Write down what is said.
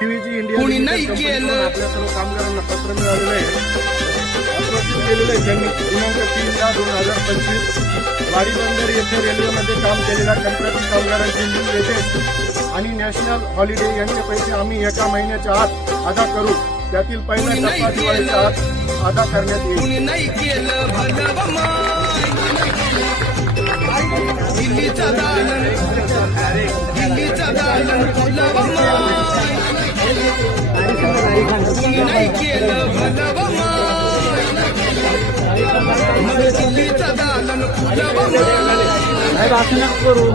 टीव्हीजी India कंपनीकडून आपल्या सर्व कामगारांना पत्र मिळालेलं आहे. आश्वासित केलेलं आहे त्यांनी दिनांक 3/10/2025 वाडी बंदर येथे रेल्वेमध्ये काम केलेल्या कंत्राटी कामगारांची लिस्ट येते आणि नॅशनल हॉलिडे यांचे पैसे आम्ही एका महिन्याच्या आत अदा करू. त्यातील पहिला टप्पा दिवाळीच्या आत अदा करण्यात येईल. असं नका करू.